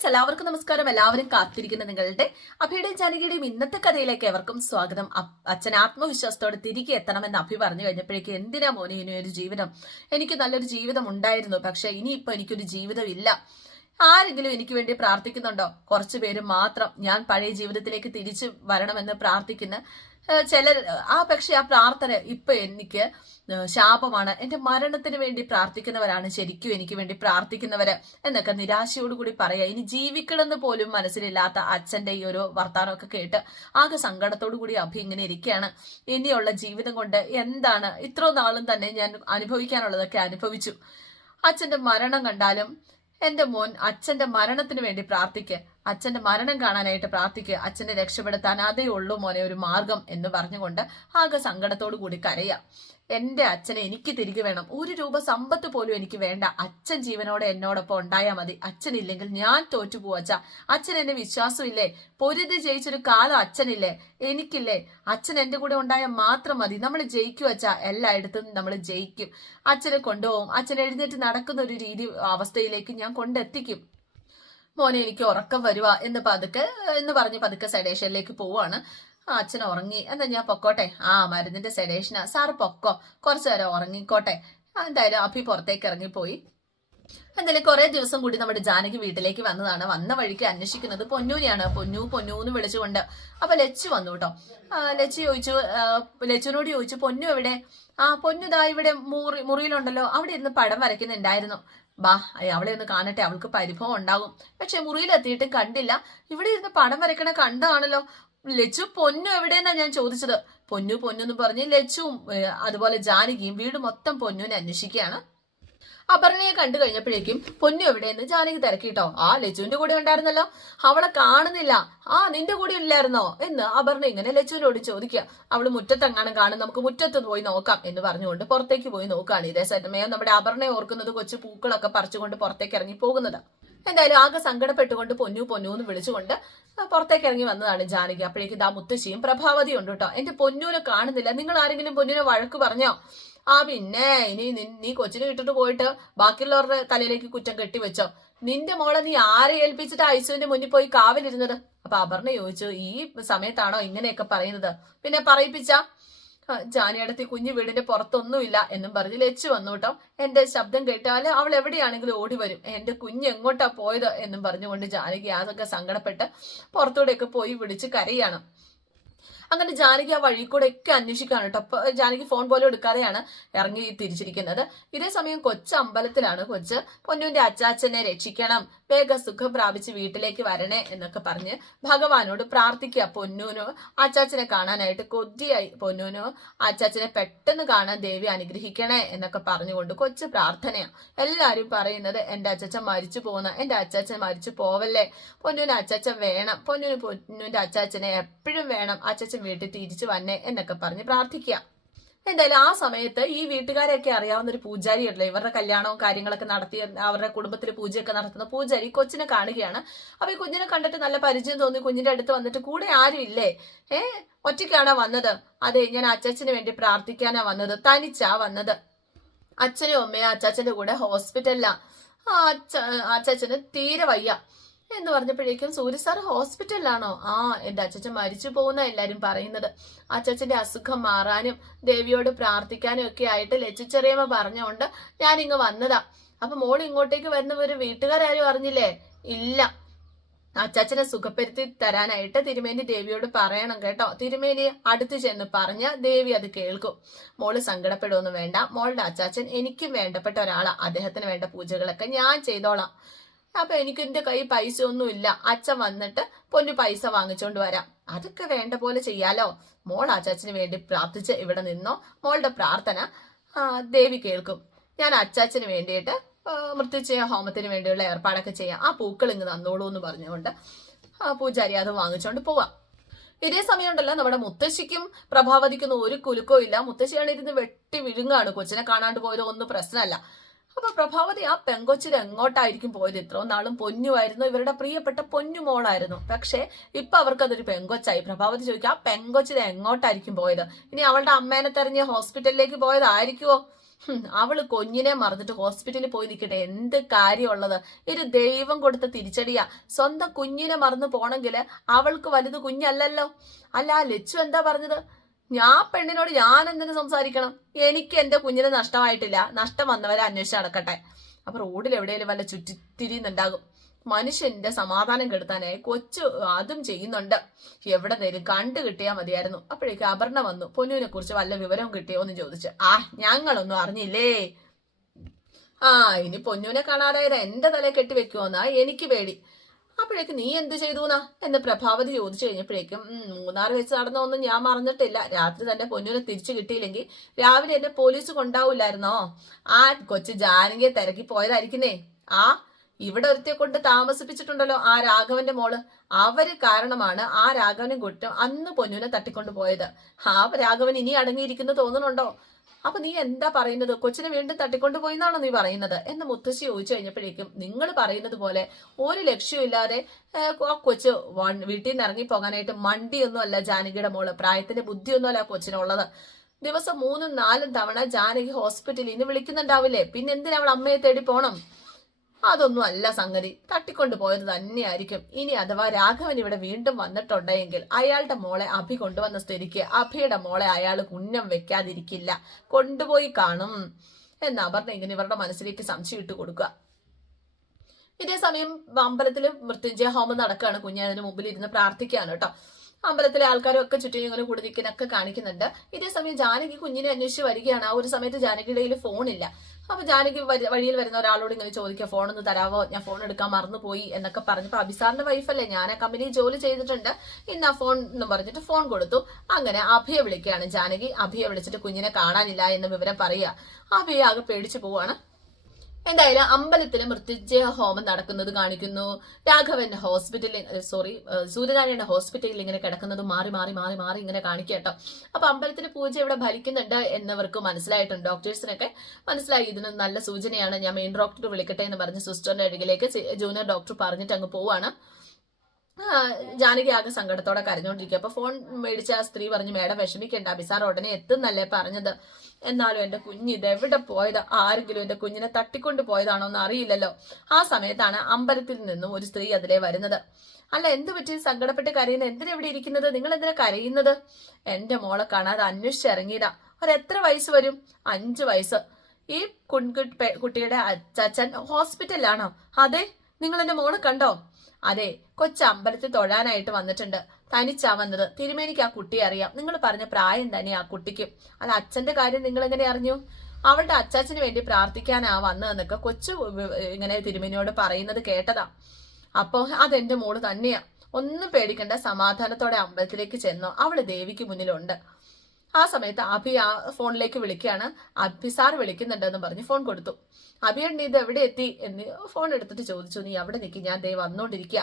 Friends, എല്ലാവർക്കും നമസ്കാരം. എല്ലാവരും കാത്തിരിക്കുന്ന നിങ്ങളുടെ അഭിയുടെയും ജാനകിയുടെയും ഇന്നത്തെ കഥയിലേക്ക് എവർക്കും സ്വാഗതം. അച്ഛൻ ആത്മവിശ്വാസത്തോടെ തിരികെ എത്തണമെന്ന് അഭി പറഞ്ഞു കഴിഞ്ഞപ്പോഴേക്ക് എന്തിനാ മോനെ ഇനി ഒരു ജീവിതം? എനിക്ക് നല്ലൊരു ജീവിതം ഉണ്ടായിരുന്നു, പക്ഷെ ഇനിയിപ്പോ എനിക്കൊരു ജീവിതം ഇല്ല. ആരെങ്കിലും എനിക്ക് വേണ്ടി പ്രാർത്ഥിക്കുന്നുണ്ടോ? കുറച്ചു പേര് മാത്രം ഞാൻ പഴയ ജീവിതത്തിലേക്ക് തിരിച്ചു വരണമെന്ന് പ്രാർത്ഥിക്കുന്ന ചിലർ. പക്ഷെ ആ പ്രാർത്ഥന ഇപ്പൊ എനിക്ക് ശാപമാണ്. എന്റെ മരണത്തിന് വേണ്ടി പ്രാർത്ഥിക്കുന്നവരാണ് ശരിക്കും എനിക്ക് വേണ്ടി പ്രാർത്ഥിക്കുന്നവര് എന്നൊക്കെ നിരാശയോടുകൂടി പറയാ. ഇനി ജീവിക്കണമെന്ന് പോലും മനസ്സിലില്ലാത്ത അച്ഛന്റെ ഈ ഒരു വർത്താനമൊക്കെ കേട്ട് ആകെ സങ്കടത്തോടു കൂടി അഭി ഇങ്ങനെ ഇരിക്കുകയാണ്. ഇനിയുള്ള ജീവിതം കൊണ്ട് എന്താണ്? ഇത്രയും നാളും തന്നെ ഞാൻ അനുഭവിക്കാനുള്ളതൊക്കെ അനുഭവിച്ചു. അച്ഛന്റെ മരണം കണ്ടാലും എന്റെ മോൻ അച്ഛന്റെ മരണത്തിന് വേണ്ടി പ്രാർത്ഥിക്ക്, അച്ഛന്റെ മരണം കാണാനായിട്ട് പ്രാർത്ഥിക്ക്, അച്ഛനെ രക്ഷപ്പെടുത്താൻ അതേ ഉള്ളൂ മോനെ ഒരു മാർഗം എന്ന് പറഞ്ഞുകൊണ്ട് ആകെ സങ്കടത്തോടു കൂടി കരയാം. എന്റെ അച്ഛനെ എനിക്ക് തിരികെ വേണം. 1 രൂപ സമ്പത്ത് പോലും എനിക്ക് വേണ്ട. അച്ഛൻ ജീവനോടെ എന്നോടൊപ്പം ഉണ്ടായാൽ മതി. അച്ഛനില്ലെങ്കിൽ ഞാൻ തോറ്റുപോവച്ച. അച്ഛൻ എന്നെ വിശ്വാസമില്ലേ? പൊരുതി ജയിച്ചൊരു കാലം അച്ഛനില്ലേ? എനിക്കില്ലേ? അച്ഛൻ എന്റെ കൂടെ ഉണ്ടായാൽ മാത്രം മതി. നമ്മൾ ജയിക്കും അച്ഛാ, എല്ലായിടത്തും നമ്മൾ ജയിക്കും. അച്ഛനെ കൊണ്ടുപോകും. അച്ഛൻ എഴുന്നേറ്റ് നടക്കുന്ന ഒരു അവസ്ഥയിലേക്ക് ഞാൻ കൊണ്ടെത്തിക്കും. മോനെ എനിക്ക് ഉറക്കം വരുവാ എന്ന് പറഞ്ഞ് പതുക്കെ സെഡേഷനിലേക്ക് പോവാണ്. അച്ഛൻ ഉറങ്ങി, എന്നാ ഞാൻ പൊക്കോട്ടെ. മരുന്നിന്റെ സെഡേഷനാ, സാറ് പൊക്കോ, കുറച്ചു നേരം ഉറങ്ങിക്കോട്ടെ. എന്തായാലും അഭി പുറത്തേക്ക് ഇറങ്ങിപ്പോയി. എന്തായാലും കുറെ ദിവസം കൂടി നമ്മുടെ ജാനകി വീട്ടിലേക്ക് വന്നതാണ്. വന്ന വഴിക്ക് അന്വേഷിക്കുന്നത് പൊന്നൂനെയാണ്. പൊന്നൂന്ന് വിളിച്ചുകൊണ്ട് അപ്പൊ ലച്ചു വന്നു കേട്ടോ. ലച്ചുവിനോട് ചോദിച്ചു പൊന്നു എവിടെ? പൊന്നു ദാ ഇവിടെ മുറിയിലുണ്ടല്ലോ, അവിടെ ഇരുന്ന് പടം വരയ്ക്കുന്നുണ്ടായിരുന്നു. ബാ, അവളെ ഒന്ന് കാണട്ടെ, അവൾക്ക് പരിഭവം ഉണ്ടാകും. പക്ഷെ മുറിയിലെത്തിയിട്ടും കണ്ടില്ല. ഇവിടെ ഇരുന്ന് പടം വരയ്ക്കണ കണ്ടാണല്ലോ. ലച്ചു പൊന്നു എവിടെയെന്നാ ഞാൻ ചോദിച്ചത്. പൊന്നു എന്ന് പറഞ്ഞ് ലച്ചുവും അതുപോലെ ജാനകിയും വീട് മൊത്തം പൊന്നുവിനെ അന്വേഷിക്കുകയാണ്. അപർണയെ കണ്ടു കഴിഞ്ഞപ്പോഴേക്കും പൊന്നു എവിടെയെന്ന് ജാനകി തിരക്കിട്ടോ. ലച്ചുവിന്റെ കൂടെ ഉണ്ടായിരുന്നല്ലോ, അവളെ കാണുന്നില്ല. നിന്റെ കൂടെ ഇല്ലായിരുന്നോ എന്ന് അപർണ ഇങ്ങനെ ലച്ചുവിനോട് ചോദിക്കുക. അവള് മുറ്റത്തെങ്ങാനും കാണും, നമുക്ക് മുറ്റത്ത് പോയി നോക്കാം എന്ന് പറഞ്ഞുകൊണ്ട് പുറത്തേക്ക് പോയി നോക്കുകയാണ്. ഇതേ സമയം നമ്മുടെ അപർണയെ ഓർക്കുന്നത് കൊച്ചു പൂക്കളൊക്കെ പറിച്ചുകൊണ്ട് പുറത്തേക്ക് ഇറങ്ങി പോകുന്നത്. എന്തായാലും ആകെ സങ്കടപ്പെട്ടുകൊണ്ട് പൊന്നു എന്ന് വിളിച്ചുകൊണ്ട് പുറത്തേക്ക് ഇറങ്ങി വന്നതാണ് ജാനകി. അപ്പോഴേക്കും ഇതാ മുത്തശ്ശിയും പ്രഭാവതിയും ഉണ്ട് കേട്ടോ. എന്റെ പൊന്നുവിനെ കാണുന്നില്ല. നിങ്ങൾ ആരെങ്കിലും പൊന്നിനെ വഴക്ക് പറഞ്ഞോ? പിന്നെ ഇനി നീ കൊച്ചിനെ ഇട്ടിട്ട് പോയിട്ട് ബാക്കിയുള്ളവരുടെ തലയിലേക്ക് കുറ്റം കെട്ടിവെച്ചോ? നിന്റെ മോളെ നീ ആരെ ഏൽപ്പിച്ചിട്ട് ഐസുവിന്റെ മുന്നിൽ പോയി കാവലിരുന്നത്? അപ്പൊ അപർണ ചോദിച്ചു, ഈ സമയത്താണോ ഇങ്ങനെയൊക്കെ പറയുന്നത്? പിന്നെ പറയിപ്പിച്ച ജാനിയടത്തി കുഞ്ഞു വീടിന്റെ പുറത്തൊന്നുമില്ല എന്നും പറഞ്ഞ് ലച്ചു വന്നു കേട്ടോ. എന്റെ ശബ്ദം കേട്ടാല് അവൾ എവിടെയാണെങ്കിലും ഓടി വരും. എന്റെ കുഞ്ഞ് എങ്ങോട്ടാ പോയത് എന്നും പറഞ്ഞുകൊണ്ട് ജാനകി അതൊക്കെ സങ്കടപ്പെട്ട് പുറത്തൂടെയൊക്കെ പോയി വിളിച്ച് കരയാണ്. അങ്ങനെ ജാനകി ആ വഴി കൂടെ ഒക്കെ അന്വേഷിക്കാണ് കേട്ടോ. അപ്പൊ ജാനകി ഫോൺ പോലും എടുക്കാതെയാണ് ഇറങ്ങി തിരിച്ചിരിക്കുന്നത്. ഇതേ സമയം കൊച്ചമ്പലത്തിലാണ്. പൊന്നുവിന്റെ അച്ചാച്ചനെ രക്ഷിക്കണം, വേഗം സുഖം പ്രാപിച്ച് വീട്ടിലേക്ക് വരണേ എന്നൊക്കെ പറഞ്ഞ് ഭഗവാനോട് പ്രാർത്ഥിക്കുക. പൊന്നൂനോ അച്ചാച്ചനെ കാണാനായിട്ട് കൊതിയായി. പൊന്നൂനോ അച്ചാച്ചനെ പെട്ടെന്ന് കാണാൻ ദേവി അനുഗ്രഹിക്കണേ എന്നൊക്കെ പറഞ്ഞുകൊണ്ട് കൊച്ചു പ്രാർത്ഥനയാണ്. എല്ലാരും പറയുന്നത് എന്റെ അച്ചാച്ചൻ മരിച്ചു പോകുന്ന, എന്റെ അച്ചാച്ചൻ മരിച്ചു പോവല്ലേ, പൊന്നൂന് അച്ചാച്ചൻ വേണം, പൊന്നുവിന്റെ അച്ചാച്ചനെ എപ്പോഴും വേണം, അച്ചാച്ചൻ വീട്ടിൽ തിരിച്ചു വന്നേ എന്നൊക്കെ പറഞ്ഞ് പ്രാർത്ഥിക്കുക. എന്തായാലും ആ സമയത്ത് ഈ വീട്ടുകാരെയൊക്കെ അറിയാവുന്ന ഒരു പൂജാരി ഉണ്ടല്ലോ, ഇവരുടെ കല്യാണവും കാര്യങ്ങളൊക്കെ നടത്തി അവരുടെ കുടുംബത്തിലെ പൂജയൊക്കെ നടത്തുന്ന പൂജാരി കൊച്ചിനെ കാണുകയാണ്. അപ്പൊ ഈ കുഞ്ഞിനെ കണ്ടിട്ട് നല്ല പരിചയം തോന്നി. കുഞ്ഞിന്റെ അടുത്ത് വന്നിട്ട് കൂടെ ആരും ഇല്ലേ? ഒറ്റയ്ക്കാണോ വന്നത്? അതെ, ഞാൻ അച്ചാച്ചന് വേണ്ടി പ്രാർത്ഥിക്കാനാ വന്നത്. തനിച്ചാ വന്നത്. അച്ഛനും അമ്മയും അച്ചാച്ചന്റെ കൂടെ ഹോസ്പിറ്റലിലാ. അച്ചാച്ചന് തീരെ വയ്യ എന്ന് പറഞ്ഞപ്പോഴേക്കും സൂര്യ സാർ ഹോസ്പിറ്റലിലാണോ? എന്റെ അച്ഛൻ മരിച്ചു പോകുന്ന എല്ലാരും പറയുന്നത്. അച്ഛന്റെ അസുഖം മാറാനും ദേവിയോട് പ്രാർത്ഥിക്കാനും ഒക്കെ ആയിട്ട് ലച്ചുചെറിയമ്മ പറഞ്ഞുകൊണ്ട് ഞാൻ ഇങ്ങ് വന്നതാ. അപ്പൊ മോൾ ഇങ്ങോട്ടേക്ക് വരുന്നവര് വീട്ടുകാരും അറിഞ്ഞില്ലേ? ഇല്ല. അച്ചാച്ചനെ സുഖപ്പെടുത്തി തരാനായിട്ട് തിരുമേനി ദേവിയോട് പറയണം കേട്ടോ. തിരുമേനി അടുത്ത് ചെന്ന് പറഞ്ഞ ദേവി അത് കേൾക്കും. മോള് സങ്കടപ്പെടുവൊന്നും വേണ്ട. മോളുടെ അച്ചാച്ചൻ എനിക്കും വേണ്ടപ്പെട്ട ഒരാളാ. അദ്ദേഹത്തിന് വേണ്ട പൂജകളൊക്കെ ഞാൻ ചെയ്തോളാം. അപ്പൊ എനിക്ക് എന്റെ കൈ പൈസ ഒന്നും ഇല്ല. അച്ഛൻ വന്നിട്ട് പൊന്നു പൈസ വാങ്ങിച്ചോണ്ട് വരാം. അതൊക്കെ വേണ്ട പോലെ ചെയ്യാലോ. മോൾ അച്ചാച്ചന് വേണ്ടി പ്രാർത്ഥിച്ച് ഇവിടെ നിന്നോ. മോളുടെ പ്രാർത്ഥന ദേവി കേൾക്കും. ഞാൻ അച്ചാച്ചന് വേണ്ടിയിട്ട് മൃത്യുഞ്ജയ ഹോമത്തിന് വേണ്ടിയുള്ള ഏർപ്പാടൊക്കെ ചെയ്യാം. പൂക്കൾ ഇങ്ങ് തന്നോളൂ എന്ന് പറഞ്ഞുകൊണ്ട് പൂജാരി അത് വാങ്ങിച്ചോണ്ട് പോവാം. ഇതേ സമയം ഉണ്ടല്ലോ, നമ്മുടെ മുത്തശ്ശിക്കും പ്രഭാവതിക്കൊന്നും ഒരു കുലുക്കോ ഇല്ല. മുത്തശ്ശിയാണ് ഇരുന്ന് വെട്ടി വിഴുങ്ങാണ്. കൊച്ചിനെ കാണാണ്ട് പോയത് ഒന്നും പ്രശ്നമല്ല. അപ്പൊ പ്രഭാവതി പെങ്കൊച്ചിന് എങ്ങോട്ടായിരിക്കും പോയത്? ഇത്രയും നാളും പൊന്നുമായിരുന്നു, ഇവരുടെ പ്രിയപ്പെട്ട പൊന്നുമോളായിരുന്നു. പക്ഷെ ഇപ്പൊ അവർക്ക് അതൊരു പെങ്കൊച്ചായി. പ്രഭാവതി ചോദിക്കുക, പെങ്കൊച്ചിന് എങ്ങോട്ടായിരിക്കും പോയത്? ഇനി അവളുടെ അമ്മേനെ തെരഞ്ഞ് ഹോസ്പിറ്റലിലേക്ക് പോയതായിരിക്കുമോ? അവള് കുഞ്ഞിനെ മറന്നിട്ട് ഹോസ്പിറ്റലിൽ പോയി നിൽക്കട്ടെ, എന്ത് കാര്യമുള്ളത്? ഇത് ദൈവം കൊടുത്ത തിരിച്ചടിയാ. സ്വന്തം കുഞ്ഞിനെ മറന്നു പോണെങ്കിൽ അവൾക്ക് വലുത് കുഞ്ഞല്ലല്ലോ. അല്ല ലച്ചു എന്താ പറഞ്ഞത്? പെണ്ണിനോട് ഞാൻ എന്തിനു സംസാരിക്കണം? എനിക്ക് എന്റെ കുഞ്ഞിനെ നഷ്ടമായിട്ടില്ല, നഷ്ടം വന്നവരെ അന്വേഷിച്ച് നടക്കട്ടെ. അപ്പൊ റോഡിൽ എവിടെയെങ്കിലും വല്ല ചുറ്റിത്തിരിയുന്നുണ്ടാകും. മനുഷ്യന്റെ സമാധാനം കെടുത്താനായി കൊച്ചു അതും ചെയ്യുന്നുണ്ട്. എവിടെ നേരം കണ്ടു കിട്ടിയാൽ മതിയായിരുന്നു. അപ്പോഴേക്ക് അപർണ വന്നു. പൊന്നുവിനെ കുറിച്ച് വല്ല വിവരവും കിട്ടിയോ എന്ന് ചോദിച്ചു. ഞങ്ങളൊന്നും അറിഞ്ഞില്ലേ. ഇനി പൊന്നുവിനെ കാണാതായത് എന്റെ തലയെ കെട്ടിവെക്കുമോന്നാ എനിക്ക് പേടി. അപ്പോഴേക്ക് നീ എന്ത് ചെയ്തുന്നാ എന്ന് പ്രഭാവതി ചോദിച്ചു കഴിഞ്ഞപ്പോഴേക്കും 3-4 വയസ്സ് നടന്നൊന്നും ഞാൻ മറന്നിട്ടില്ല. രാത്രി തന്നെ പൊന്നുവിനെ തിരിച്ചു കിട്ടിയില്ലെങ്കിൽ രാവിലെ എന്നെ പോലീസ് കൊണ്ടാവൂലായിരുന്നോ? കൊച്ചു ജാനകിയെ തിരക്കി പോയതായിരിക്കുന്നേ. ഇവിടെ ഒരുത്തിയെ കൊണ്ട് താമസിപ്പിച്ചിട്ടുണ്ടല്ലോ ആ രാഘവന്റെ മോള്. അവര് കാരണമാണ് ആ രാഘവനും കുറ്റം അന്ന് പൊന്നുവിനെ തട്ടിക്കൊണ്ടു പോയത്. രാഘവൻ ഇനി അടങ്ങിയിരിക്കുന്നു തോന്നുന്നുണ്ടോ? അപ്പൊ നീ എന്താ പറയുന്നത്? കൊച്ചിനെ വീണ്ടും തട്ടിക്കൊണ്ടുപോയി എന്നാണോ നീ പറയുന്നത് എന്ന് മുത്തശ്ശി ചോദിച്ചു കഴിഞ്ഞപ്പോഴേക്കും, നിങ്ങൾ പറയുന്നത് പോലെ ഒരു ലക്ഷ്യമില്ലാതെ കൊച്ചു വീട്ടിൽ നിന്ന് ഇറങ്ങി പോകാനായിട്ട് മണ്ടിയൊന്നും അല്ല ജാനകിയുടെ മോള്. പ്രായത്തിന്റെ ബുദ്ധിയൊന്നും അല്ല കൊച്ചിനുള്ളത്. ദിവസം 3-4 തവണ ജാനകി ഹോസ്പിറ്റലിൽ നിന്ന് വിളിക്കുന്നുണ്ടാവില്ലേ? പിന്നെ എന്തിനാ അവൾ അമ്മയെ തേടി പോണം? അതൊന്നും അല്ല സംഗതി. തട്ടിക്കൊണ്ടു പോയത് തന്നെയായിരിക്കും. ഇനി അഥവാ രാഘവൻ ഇവിടെ വീണ്ടും വന്നിട്ടുണ്ടെങ്കിൽ അയാളുടെ മോളെ അഭി കൊണ്ടുവന്ന സ്ഥിതിക്ക് അഭിയുടെ മോളെ അയാൾ ഉന്നം വെക്കാതിരിക്കില്ല, കൊണ്ടുപോയി കാണും എന്ന് അപർണ ഇങ്ങനെ ഇവരുടെ മനസ്സിലേക്ക് സംശയം ഇട്ട് കൊടുക്കുക. ഇതേ സമയം അമ്പലത്തിൽ മൃത്യുഞ്ജയ ഹോമം നടക്കുകയാണ്. കുഞ്ഞ് അതിന് മുമ്പിൽ ഇരുന്ന് പ്രാർത്ഥിക്കുകയാണ് കേട്ടോ. അമ്പലത്തിലെ ആൾക്കാരും ഒക്കെ ചുറ്റും ഇങ്ങനെ കൂടി നിൽക്കുന്നൊക്കെ കാണിക്കുന്നുണ്ട്. ഇതേ സമയം ജാനകി കുഞ്ഞിനെ അന്വേഷിച്ച് വരികയാണ്. ആ ഒരു സമയത്ത് ജാനകിയുടെ കയ്യിൽ ഫോണില്ല. അപ്പൊ ജാനകി വഴിയിൽ വരുന്ന ഒരാളോട് ഇങ്ങനെ ചോദിക്കുക, ഫോണൊന്ന് തരാവോ, ഞാൻ ഫോൺ എടുക്കാൻ മറന്നുപോയി എന്നൊക്കെ പറഞ്ഞപ്പോ അഭിസാറിന്റെ വൈഫല്ലേ, ഞാൻ ആ കമ്പനിയിൽ ജോലി ചെയ്തിട്ടുണ്ട്, ഇന്ന് ആ ഫോൺ എന്ന് പറഞ്ഞിട്ട് ഫോൺ കൊടുത്തു. അങ്ങനെ അഭിയെ വിളിക്കുകയാണ് ജാനകി. അഭിയെ വിളിച്ചിട്ട് കുഞ്ഞിനെ കാണാനില്ല എന്ന വിവരം പറയുക. അഭിയെ ആകെ പേടിച്ചു പോവാണ്. എന്തായാലും അമ്പലത്തില് മൃത്യുഞ്ജയ ഹോമം നടക്കുന്നത് കാണിക്കുന്നു. രാഘവൻ സൂര്യനാരായണ ഹോസ്പിറ്റലിൽ ഇങ്ങനെ കിടക്കുന്നത് മാറി മാറി മാറി മാറി ഇങ്ങനെ കാണിക്കട്ടോ. അപ്പൊ അമ്പലത്തിൽ പൂജ ഇവിടെ ഫലിക്കുന്നുണ്ട് എന്നവർക്ക് മനസ്സിലായിട്ടുണ്ട്. ഡോക്ടേഴ്സിനൊക്കെ മനസ്സിലായി ഇതിന് നല്ല സൂചനയാണ്. ഞാൻ മെയിൻ ഡോക്ടർ വിളിക്കട്ടെ എന്ന് പറഞ്ഞ് സിസ്റ്ററിന്റെ അരികിലേക്ക് ജൂനിയർ ഡോക്ടർ പറഞ്ഞിട്ട് അങ്ങ് പോവാണ്. ജാനകി ആകെ സങ്കടത്തോടെ കരഞ്ഞോണ്ടിരിക്കുക. അപ്പൊ ഫോൺ മേടിച്ച ആ സ്ത്രീ പറഞ്ഞു, മേഡം വിഷമിക്കേണ്ട, അഭിസാർ ഉടനെ എത്തുന്നല്ലേ പറഞ്ഞത്. എന്നാലും എന്റെ കുഞ്ഞ് ഇതെവിടെ പോയത്? ആരെങ്കിലും എന്റെ കുഞ്ഞിനെ തട്ടിക്കൊണ്ട് പോയതാണോ എന്ന് അറിയില്ലല്ലോ. ആ സമയത്താണ് അമ്പലത്തിൽ നിന്നും ഒരു സ്ത്രീ അതിലെ വരുന്നത്. അല്ല, എന്ത് പറ്റി സങ്കടപ്പെട്ട് കരയുന്നത്? എന്തിനാ ഇവിടെ ഇരിക്കുന്നത്? നിങ്ങൾ എന്തിനാ കരയുന്നത്? എന്റെ മോളെ കാണാതെ അന്വേഷിച്ചിറങ്ങിയതാ. എത്ര വയസ്സ് വരും? 5 വയസ്സ്. ഈ കുട്ടിയുടെ അച്ചാച്ചൻ ഹോസ്പിറ്റലിലാണോ? അതെ. നിങ്ങൾ എന്റെ മോളെ കണ്ടോ? അതെ, കൊച്ചു അമ്പലത്തിൽ തൊഴാനായിട്ട് വന്നിട്ടുണ്ട്. തനിച്ചാ വന്നത്. തിരുമേനിക്ക് ആ കുട്ടിയെ അറിയാം. നിങ്ങൾ പറഞ്ഞ പ്രായം തന്നെ ആ കുട്ടിക്ക്. അത് അച്ഛന്റെ കാര്യം നിങ്ങൾ എങ്ങനെ അറിഞ്ഞു? അവളുടെ അച്ചാച്ചന് വേണ്ടി പ്രാർത്ഥിക്കാനാ വന്നതെന്നൊക്കെ കൊച്ചു ഇങ്ങനെ തിരുമേനിയോട് പറയുന്നത് കേട്ടതാ. അപ്പൊ അതെന്റെ മോള് തന്നെയാ. ഒന്നും പേടിക്കണ്ട, സമാധാനത്തോടെ അമ്പലത്തിലേക്ക് ചെന്നോ. അവള് ദേവിക്ക് മുന്നിലുണ്ട്. ആ സമയത്ത് അഭി ആ ഫോണിലേക്ക് വിളിക്കുകയാണ്. അഭിസാർ വിളിക്കുന്നുണ്ടെന്ന് പറഞ്ഞ് ഫോൺ കൊടുത്തു. അഭിയേട്ടൻ ഇത് എവിടെ എത്തി എന്ന് ഫോൺ എടുത്തിട്ട് ചോദിച്ചു. നീ അവിടെ നിൽക്കി, ഞാൻ ദേ വന്നോണ്ടിരിക്കുക.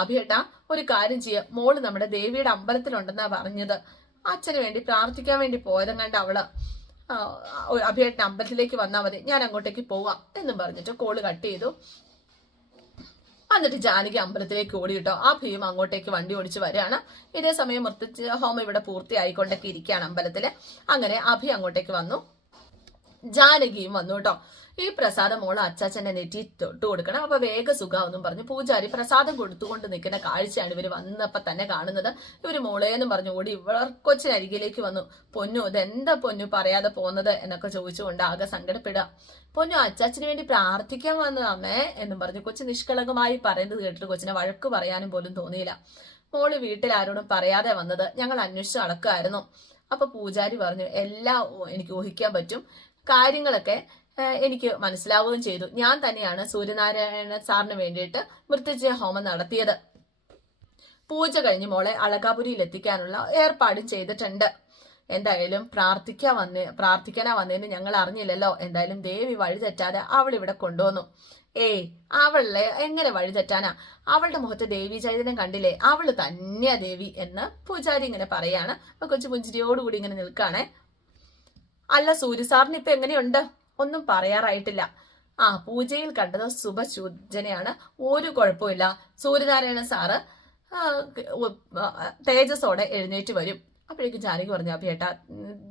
അഭിയേട്ടാ, ഒരു കാര്യം ചെയ്യുക, മോള് നമ്മുടെ ദേവിയുടെ അമ്പലത്തിലുണ്ടെന്നാ പറഞ്ഞത്. അച്ഛന് വേണ്ടി പ്രാർത്ഥിക്കാൻ വേണ്ടി പോയതും കണ്ട് അവള് അഭിയേട്ടൻ അമ്പലത്തിലേക്ക് വന്നാൽ മതി, ഞാൻ അങ്ങോട്ടേക്ക് പോവാം എന്നും പറഞ്ഞിട്ട് കോള് കട്ട് ചെയ്തു. എന്നിട്ട് ജാനകി അമ്പലത്തിലേക്ക് ഓടിയിട്ടോ. ആ ഭീം അങ്ങോട്ടേക്ക് വണ്ടി ഓടിച്ച് വരികയാണ്. ഇതേ സമയം മൃത്യുഞ്ജയ ഹോമം ഇവിടെ പൂർത്തിയായിക്കൊണ്ടൊക്കെ ഇരിക്കുകയാണ് അമ്പലത്തില്. അങ്ങനെ അഭി അങ്ങോട്ടേക്ക് വന്നു, ജാനകിയും വന്നു കേട്ടോ. ഈ പ്രസാദം മോള് അച്ചാച്ചന്റെ നെറ്റി തൊട്ട് കൊടുക്കണം, അപ്പൊ വേഗ സുഖാവെന്നും പറഞ്ഞു പൂജാരി പ്രസാദം കൊടുത്തുകൊണ്ട് നിൽക്കുന്ന കാഴ്ചയാണ് ഇവര് വന്നപ്പോ തന്നെ കാണുന്നത്. ഇവര് മോളേന്നും പറഞ്ഞു ഓടി ഇവർ കൊച്ചിനരികിലേക്ക് വന്നു. പൊന്നു, ഇതെന്താ പൊന്നു പറയാതെ പോന്നത് എന്നൊക്കെ ചോദിച്ചുകൊണ്ട് ആകെ സങ്കടപ്പെടുക. പൊന്നു, അച്ചാച്ചന് വേണ്ടി പ്രാർത്ഥിക്കാൻ വന്നത് അമ്മേ എന്നും പറഞ്ഞു കൊച്ചു നിഷ്കളങ്കമായി പറയുന്നത് കേട്ടിട്ട് കൊച്ചിനെ വഴക്ക് പറയാനും പോലും തോന്നിയില്ല. മോള് വീട്ടിൽ ആരോടും പറയാതെ വന്നത്, ഞങ്ങൾ അന്വേഷിച്ച് നടക്കുമായിരുന്നു. അപ്പൊ പൂജാരി പറഞ്ഞു, എല്ലാം എനിക്ക് ഊഹിക്കാൻ പറ്റും, കാര്യങ്ങളൊക്കെ എനിക്ക് മനസ്സിലാവുകയും ചെയ്തു. ഞാൻ തന്നെയാണ് സൂര്യനാരായണ സാറിന് വേണ്ടിയിട്ട് മൃത്യുഞ്ജയ ഹോമം നടത്തിയത്. പൂജ കഴിഞ്ഞ് മോളെ അളകാപുരിയിൽ എത്തിക്കാനുള്ള ഏർപ്പാടും ചെയ്തിട്ടുണ്ട്. എന്തായാലും പ്രാർത്ഥിക്കാനാ വന്നതെന്ന് ഞങ്ങൾ അറിഞ്ഞില്ലല്ലോ. എന്തായാലും ദേവി വഴി തെറ്റാതെ അവൾ ഇവിടെ കൊണ്ടുവന്നു. അവളെ എങ്ങനെ വഴി തെറ്റാനാ? അവളുടെ മുഖത്ത് ദേവി ചൈതന്യം കണ്ടില്ലേ? അവള് തന്നെയാ ദേവി എന്ന് പൂജാരി ഇങ്ങനെ പറയാണ്. കൊച്ചു പുഞ്ചിരിയോടുകൂടി ഇങ്ങനെ നിൽക്കാണേ. അല്ല, സൂര്യസാറിന് ഇപ്പൊ എങ്ങനെയുണ്ട്? ഒന്നും പറയാറായിട്ടില്ല. പൂജയിൽ കണ്ടത് ശുഭസൂചനയാണ്, ഒരു കുഴപ്പമില്ല. സൂര്യനാരായണ സാറ് തേജസ്സോടെ എഴുന്നേറ്റ് വരും. അപ്പോഴേക്കും ജാനകി പറഞ്ഞു, അഭിയേട്ടാ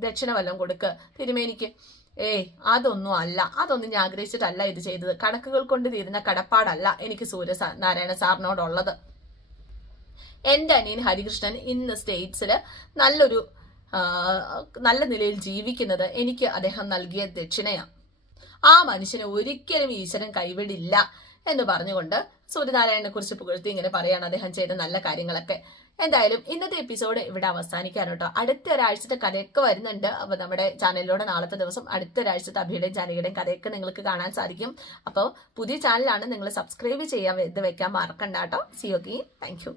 ദക്ഷിണ വല്ലതും കൊടുക്ക് തിരുമേനിക്ക്. അതൊന്നും അല്ല, അതൊന്നും ഞാൻ ആഗ്രഹിച്ചിട്ടല്ല ഇത് ചെയ്തത്. കണക്കുകൾ കൊണ്ട് തീരുന്ന കടപ്പാടല്ല എനിക്ക് നാരായണ സാറിനോടുള്ളത്. എന്റെ അനിയൻ ഹരികൃഷ്ണൻ ഇന്ന് സ്റ്റേറ്റ്സിൽ നല്ല നിലയിൽ ജീവിക്കുന്നത് എനിക്ക് അദ്ദേഹം നൽകിയ ദക്ഷിണയാണ്. ആ മനുഷ്യനെ ഒരിക്കലും ഈശ്വരൻ കൈവിടില്ല എന്ന് പറഞ്ഞുകൊണ്ട് സൂര്യനാരായണനെ കുറിച്ച് പുകഴ്ത്തി ഇങ്ങനെ പറയാണ് അദ്ദേഹം ചെയ്ത നല്ല കാര്യങ്ങളൊക്കെ. എന്തായാലും ഇന്നത്തെ എപ്പിസോഡ് ഇവിടെ അവസാനിക്കാണ് കേട്ടോ. അടുത്ത ഒരാഴ്ചത്തെ കഥയൊക്കെ വരുന്നുണ്ട്. അപ്പൊ നമ്മുടെ ചാനലിലൂടെ നാളത്തെ ദിവസം അടുത്ത ഒരാഴ്ചത്തെ അഭിയുടെയും ജാനകിയുടെയും കഥയൊക്കെ നിങ്ങൾക്ക് കാണാൻ സാധിക്കും. അപ്പോൾ പുതിയ ചാനലാണ്, നിങ്ങൾ സബ്സ്ക്രൈബ് ചെയ്യാൻ വെക്കാൻ മറക്കണ്ട കേട്ടോ. C okay, thank you.